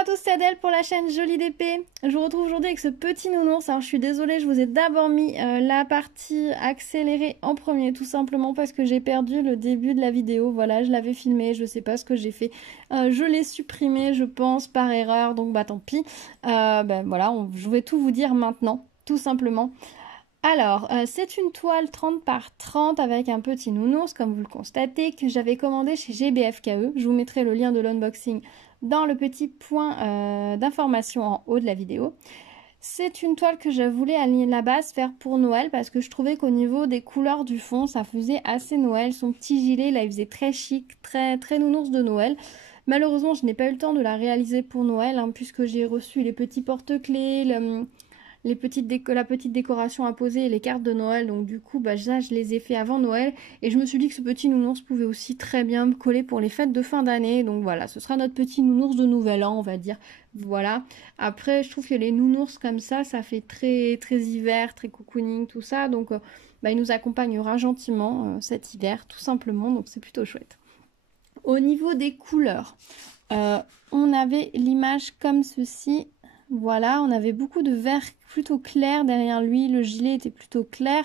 à tous, c'est Adèle pour la chaîne Jolie d'épée. Je vous retrouve aujourd'hui avec ce petit nounours. Alors je suis désolée, je vous ai d'abord mis la partie accélérée en premier, tout simplement parce que j'ai perdu le début de la vidéo. Voilà, je l'avais filmé, je sais pas ce que j'ai fait. Je l'ai supprimé, je pense, par erreur, donc bah tant pis. Voilà, je vais tout vous dire maintenant, tout simplement. Alors, c'est une toile 30 par 30 avec un petit nounours, comme vous le constatez, que j'avais commandé chez GBFKE. Je vous mettrai le lien de l'unboxing dans le petit point d'information en haut de la vidéo. C'est une toile que je voulais à la base faire pour Noël parce que je trouvais qu'au niveau des couleurs du fond, ça faisait assez Noël. Son petit gilet, là, il faisait très chic, très nounours de Noël. Malheureusement, je n'ai pas eu le temps de la réaliser pour Noël, hein, puisque j'ai reçu les petits porte-clés, la petite décoration à poser et les cartes de Noël. Donc du coup, ça, je les ai fait avant Noël. Et je me suis dit que ce petit nounours pouvait aussi très bien me coller pour les fêtes de fin d'année. Donc voilà, ce sera notre petit nounours de Nouvel An, on va dire. Voilà. Après, je trouve que les nounours comme ça fait très hiver, très cocooning, tout ça. Donc il nous accompagnera gentiment cet hiver, tout simplement. Donc c'est plutôt chouette. Au niveau des couleurs, on avait l'image comme ceci. Voilà, on avait beaucoup de vert plutôt clair derrière lui, le gilet était plutôt clair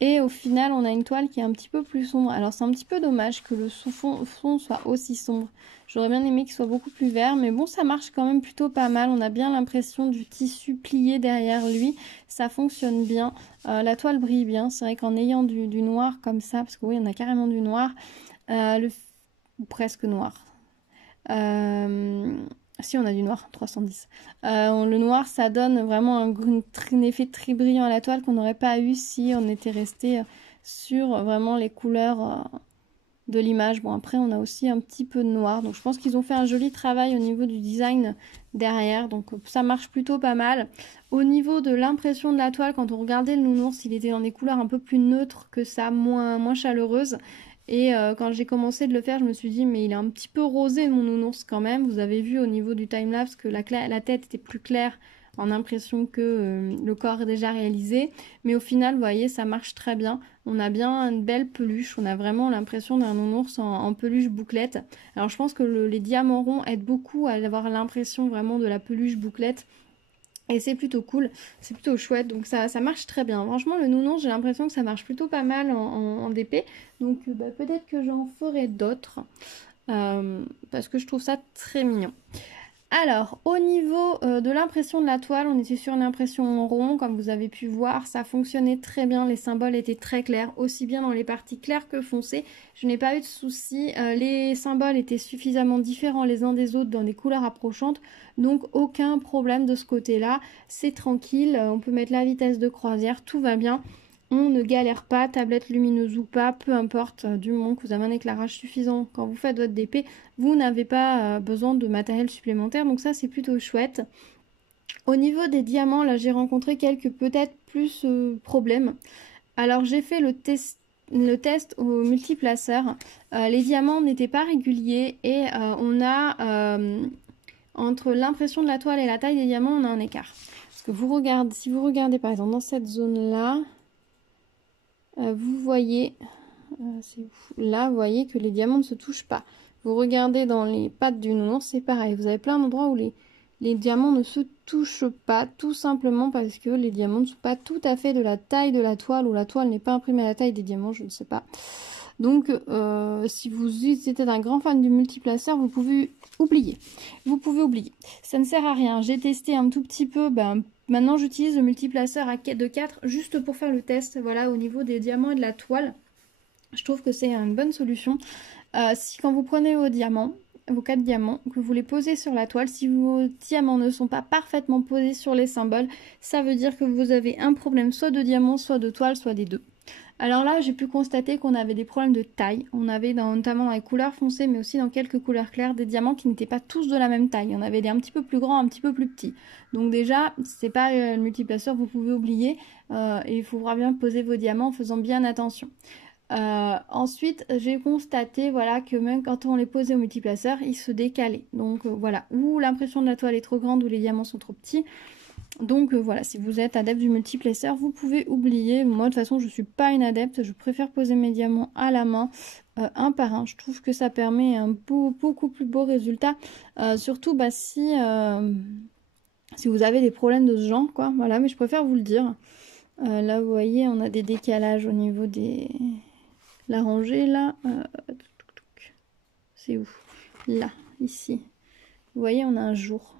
et au final on a une toile qui est un petit peu plus sombre. Alors c'est un petit peu dommage que le fond soit aussi sombre. J'aurais bien aimé qu'il soit beaucoup plus vert, mais bon, ça marche quand même plutôt pas mal. On a bien l'impression du tissu plié derrière lui, ça fonctionne bien. La toile brille bien, c'est vrai qu'en ayant du noir comme ça, parce que oui on a carrément du noir, ou presque noir. Si on a du noir, 310. Le noir, ça donne vraiment un effet très brillant à la toile qu'on n'aurait pas eu si on était resté sur vraiment les couleurs de l'image. Bon, après, on a aussi un petit peu de noir. Donc, je pense qu'ils ont fait un joli travail au niveau du design derrière. Donc, ça marche plutôt pas mal. Au niveau de l'impression de la toile, quand on regardait le nounours, il était dans des couleurs un peu plus neutres que ça, moins chaleureuses. Et quand j'ai commencé de le faire, je me suis dit, mais il est un petit peu rosé mon nounours quand même. Vous avez vu au niveau du timelapse que la tête était plus claire en impression que le corps est déjà réalisé. Mais au final, vous voyez, ça marche très bien. On a bien une belle peluche. On a vraiment l'impression d'un nounours en peluche bouclette. Alors je pense que les diamants ronds aident beaucoup à avoir l'impression vraiment de la peluche bouclette. Et c'est plutôt cool, c'est plutôt chouette, donc ça marche très bien. Franchement, le nounours, j'ai l'impression que ça marche plutôt pas mal en DP. Donc peut-être que j'en ferai d'autres, parce que je trouve ça très mignon. Alors, au niveau de l'impression de la toile, on était sur une impression en rond, comme vous avez pu voir, ça fonctionnait très bien, les symboles étaient très clairs, aussi bien dans les parties claires que foncées. Je n'ai pas eu de soucis, les symboles étaient suffisamment différents les uns des autres dans des couleurs approchantes, donc aucun problème de ce côté-là, c'est tranquille, on peut mettre la vitesse de croisière, tout va bien. On ne galère pas, tablette lumineuse ou pas, peu importe, du moment que vous avez un éclairage suffisant quand vous faites votre DP, vous n'avez pas besoin de matériel supplémentaire, donc ça c'est plutôt chouette. Au niveau des diamants, là j'ai rencontré quelques peut-être plus problèmes. Alors j'ai fait le test au multiplaceur, les diamants n'étaient pas réguliers et on a, entre l'impression de la toile et la taille des diamants, on a un écart. Parce que si vous regardez par exemple dans cette zone-là, vous voyez, là vous voyez que les diamants ne se touchent pas. Vous regardez dans les pattes du nounours, c'est pareil. Vous avez plein d'endroits où les diamants ne se touchent pas, tout simplement parce que les diamants ne sont pas tout à fait de la taille de la toile, ou la toile n'est pas imprimée à la taille des diamants, je ne sais pas. Donc si vous êtes un grand fan du multiplaceur, vous pouvez oublier. Vous pouvez oublier. Ça ne sert à rien. J'ai testé un tout petit peu, maintenant j'utilise le multiplaceur de 4 juste pour faire le test, voilà, au niveau des diamants et de la toile. Je trouve que c'est une bonne solution. Quand vous prenez vos 4 diamants, que vous les posez sur la toile, si vos diamants ne sont pas parfaitement posés sur les symboles, ça veut dire que vous avez un problème soit de diamant, soit de toile, soit des deux. Alors là, j'ai pu constater qu'on avait des problèmes de taille. On avait notamment dans les couleurs foncées, mais aussi dans quelques couleurs claires, des diamants qui n'étaient pas tous de la même taille. Il y en avait des un petit peu plus grands, un petit peu plus petits. Donc déjà, c'est pas le multiplaceur, vous pouvez oublier. Et il faudra bien poser vos diamants en faisant bien attention. Ensuite, j'ai constaté voilà, que même quand on les posait au multiplaceur, ils se décalaient. Donc voilà, ou l'impression de la toile est trop grande ou les diamants sont trop petits. Donc voilà, si vous êtes adepte du multiplaceur, vous pouvez oublier. Moi, de toute façon, je ne suis pas une adepte. Je préfère poser mes diamants à la main, un par un. Je trouve que ça permet un beaucoup plus beau résultat. Surtout si vous avez des problèmes de ce genre, quoi. Voilà, mais je préfère vous le dire. Là, vous voyez, on a des décalages au niveau des... La rangée, là. C'est où? Là, ici. Vous voyez, on a un jour.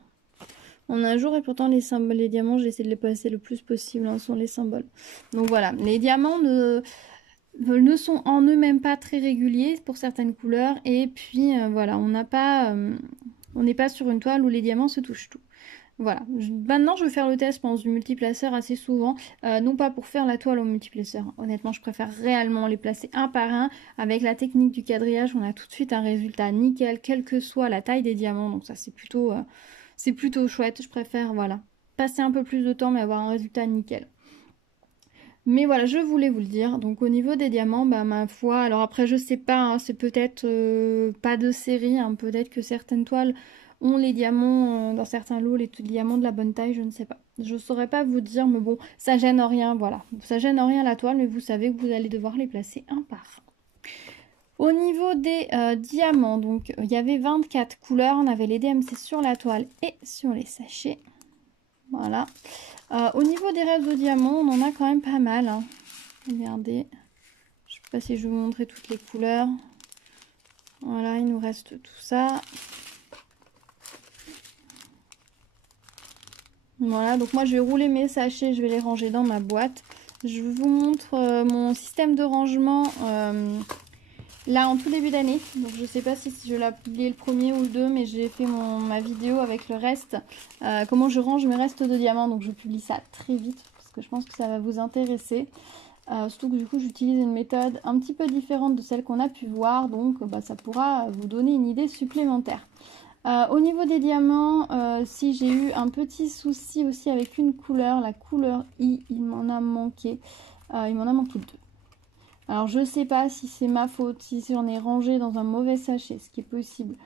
On a un jour et pourtant les symboles, les diamants, j'essaie de les passer le plus possible hein, sur les symboles. Donc voilà, les diamants ne sont en eux-mêmes pas très réguliers pour certaines couleurs. Et puis voilà, on n'est pas sur une toile où les diamants se touchent tout. Voilà, maintenant je vais faire le test, je pense, du multiplaceur assez souvent, non pas pour faire la toile au multiplaceur. Honnêtement, je préfère réellement les placer un par un. Avec la technique du quadrillage, on a tout de suite un résultat nickel, quelle que soit la taille des diamants. Donc ça, c'est plutôt chouette. Je préfère, voilà, passer un peu plus de temps, mais avoir un résultat nickel. Mais voilà, je voulais vous le dire. Donc au niveau des diamants, bah ma foi, alors après je sais pas, hein, c'est peut-être pas de série, hein, peut-être que certaines toiles ont les diamants dans certains lots, les diamants de la bonne taille, je ne sais pas. Je saurais pas vous dire, mais bon, ça gêne rien, voilà. Ça gêne rien la toile, mais vous savez que vous allez devoir les placer un par un. Au niveau des diamants, donc il y avait 24 couleurs, on avait les DMC sur la toile et sur les sachets. Voilà. Au niveau des restes de diamants, on en a quand même pas mal. Hein. Regardez. Je ne sais pas si je vais vous montrer toutes les couleurs. Voilà, il nous reste tout ça. Voilà, donc moi je vais rouler mes sachets, je vais les ranger dans ma boîte. Je vous montre mon système de rangement là en tout début d'année. Donc je ne sais pas si je l'ai publié le premier ou le 2, mais j'ai fait ma vidéo avec le reste. Comment je range mes restes de diamants. Donc je publie ça très vite parce que je pense que ça va vous intéresser. Surtout que du coup j'utilise une méthode un petit peu différente de celle qu'on a pu voir. Donc ça pourra vous donner une idée supplémentaire. Au niveau des diamants, si j'ai eu un petit souci aussi avec une couleur, la couleur I, il m'en a manqué. Il m'en a manqué 2. Alors je sais pas si c'est ma faute, si j'en ai rangé dans un mauvais sachet, ce qui est possible.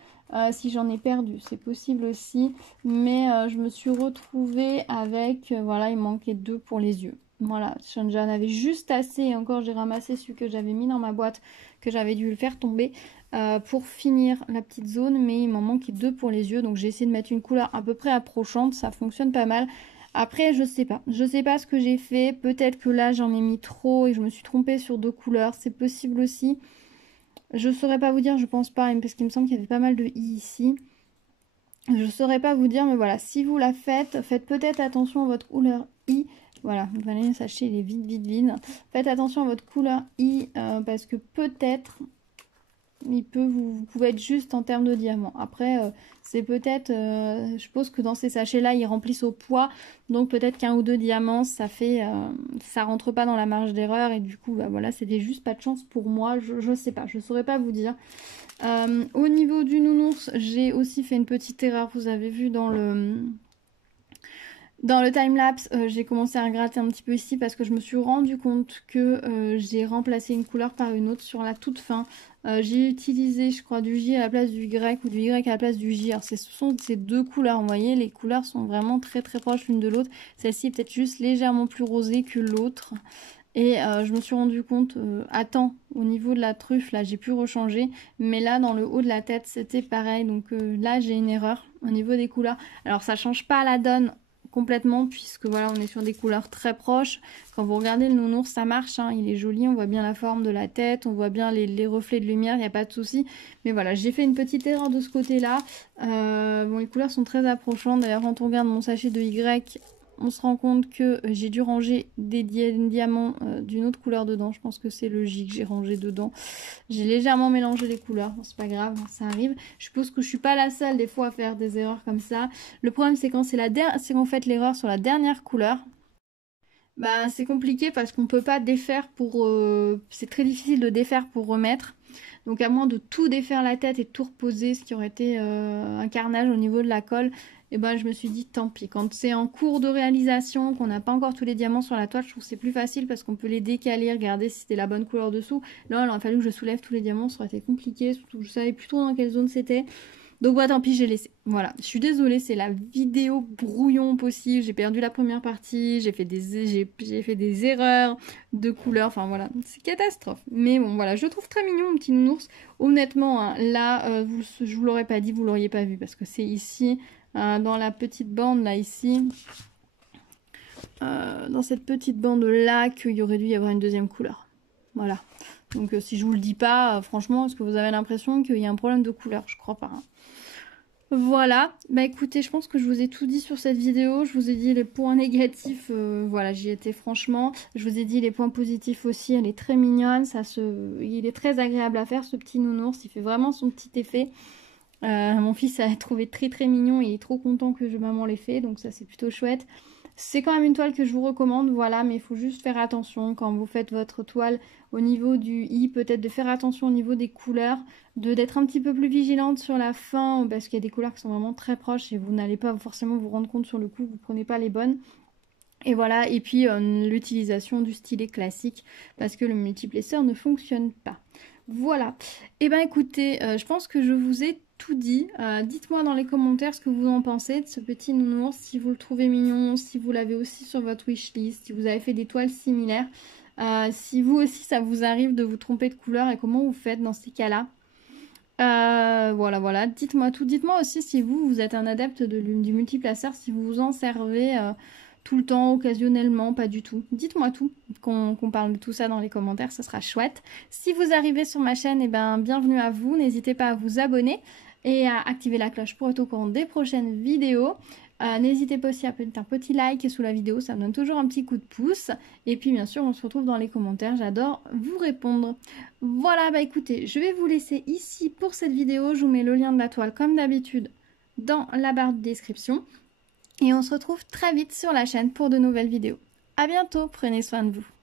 Si j'en ai perdu, c'est possible aussi. Mais je me suis retrouvée avec, voilà, il manquait 2 pour les yeux. Voilà, j'en avais juste assez. Et encore, j'ai ramassé celui que j'avais mis dans ma boîte, que j'avais dû le faire tomber pour finir la petite zone. Mais il m'en manquait 2 pour les yeux. Donc j'ai essayé de mettre une couleur à peu près approchante. Ça fonctionne pas mal. Après, je sais pas. Je sais pas ce que j'ai fait. Peut-être que là, j'en ai mis trop et je me suis trompée sur 2 couleurs. C'est possible aussi. Je saurais pas vous dire, je pense pas, parce qu'il me semble qu'il y avait pas mal de i ici. Je saurais pas vous dire, mais voilà, si vous la faites, faites peut-être attention à votre couleur i. Voilà, vous allez sachez, il est vide. Faites attention à votre couleur i, parce que peut-être... vous pouvez être juste en termes de diamants. Après, c'est peut-être, je suppose que dans ces sachets-là, ils remplissent au poids. Donc peut-être qu'un ou 2 diamants, ça rentre pas dans la marge d'erreur. Et du coup, voilà, c'était juste pas de chance pour moi. Je sais pas, je saurais pas vous dire. Au niveau du nounours, j'ai aussi fait une petite erreur. Vous avez vu dans le timelapse, j'ai commencé à gratter un petit peu ici parce que je me suis rendu compte que j'ai remplacé une couleur par une autre sur la toute fin. J'ai utilisé, je crois, du J à la place du Y ou du Y à la place du J. Alors ce sont ces 2 couleurs, vous voyez, les couleurs sont vraiment très proches l'une de l'autre. Celle-ci est peut-être juste légèrement plus rosée que l'autre. Et je me suis rendu compte à temps au niveau de la truffe, là j'ai pu rechanger. Mais là dans le haut de la tête c'était pareil. Donc là j'ai une erreur au niveau des couleurs. Alors ça change pas la donne complètement puisque voilà on est sur des couleurs très proches. Quand vous regardez le nounours ça marche, hein, il est joli, on voit bien la forme de la tête, on voit bien les reflets de lumière, il n'y a pas de souci. Mais voilà, j'ai fait une petite erreur de ce côté là. Bon, les couleurs sont très approchantes, d'ailleurs quand on regarde mon sachet de Y, on se rend compte que j'ai dû ranger des diamants d'une autre couleur dedans. Je pense que c'est le J que j'ai rangé dedans. J'ai légèrement mélangé les couleurs. Bon, c'est pas grave, ça arrive. Je suppose que je suis pas la seule des fois à faire des erreurs comme ça. Le problème c'est quand c'est quand vous faites l'erreur sur la dernière couleur. Bah c'est compliqué parce qu'on peut pas défaire pour... c'est très difficile de défaire pour remettre. Donc à moins de tout défaire la tête et de tout reposer, ce qui aurait été un carnage au niveau de la colle, et ben je me suis dit tant pis. Quand c'est en cours de réalisation, qu'on n'a pas encore tous les diamants sur la toile, je trouve que c'est plus facile parce qu'on peut les décaler, regarder si c'était la bonne couleur dessous. Là, il aurait fallu que je soulève tous les diamants, ça aurait été compliqué, surtout que je savais plutôt dans quelle zone c'était. Donc bah tant pis, j'ai laissé. Voilà, je suis désolée, c'est la vidéo brouillon possible. J'ai perdu la première partie, j'ai fait des erreurs de couleurs, enfin voilà, c'est catastrophe. Mais bon voilà, je trouve très mignon mon petit nounours. Honnêtement, hein, là, je vous l'aurais pas dit, vous l'auriez pas vu, parce que c'est ici, dans la petite bande là, ici, dans cette petite bande là, qu'il y aurait dû y avoir une deuxième couleur. Voilà. Donc si je vous le dis pas, franchement, est-ce que vous avez l'impression qu'il y a un problème de couleur? Je crois pas. Hein. Voilà, bah écoutez, je pense que je vous ai tout dit sur cette vidéo, je vous ai dit les points négatifs, voilà, j'y étais franchement, je vous ai dit les points positifs aussi, elle est très mignonne, il est très agréable à faire ce petit nounours, il fait vraiment son petit effet. Mon fils a trouvé très très mignon, il est trop content que maman l'ait fait, donc ça c'est plutôt chouette. C'est quand même une toile que je vous recommande, voilà, mais il faut juste faire attention quand vous faites votre toile au niveau du i, peut-être de faire attention au niveau des couleurs, d'être un petit peu plus vigilante sur la fin, parce qu'il y a des couleurs qui sont vraiment très proches et vous n'allez pas forcément vous rendre compte sur le coup que vous ne prenez pas les bonnes. Et voilà, et puis l'utilisation du stylet classique, parce que le multiplesseur ne fonctionne pas. Voilà, et ben écoutez, je pense que je vous ai tout dit. Dites-moi dans les commentaires ce que vous en pensez de ce petit nounours, si vous le trouvez mignon, si vous l'avez aussi sur votre wishlist, si vous avez fait des toiles similaires, si vous aussi ça vous arrive de vous tromper de couleur et comment vous faites dans ces cas-là. Voilà, dites-moi tout. Dites-moi aussi si vous êtes un adepte du multiplaceur, si vous vous en servez tout le temps, occasionnellement, pas du tout. Dites-moi tout, qu'on parle de tout ça dans les commentaires, ça sera chouette. Si vous arrivez sur ma chaîne, eh ben, bienvenue à vous. N'hésitez pas à vous abonner et à activer la cloche pour être au courant des prochaines vidéos. N'hésitez pas aussi à mettre un petit like sous la vidéo, ça me donne toujours un petit coup de pouce. Et puis bien sûr, on se retrouve dans les commentaires, j'adore vous répondre. Voilà, bah écoutez, je vais vous laisser ici pour cette vidéo. Je vous mets le lien de la toile comme d'habitude dans la barre de description. Et on se retrouve très vite sur la chaîne pour de nouvelles vidéos. À bientôt, prenez soin de vous.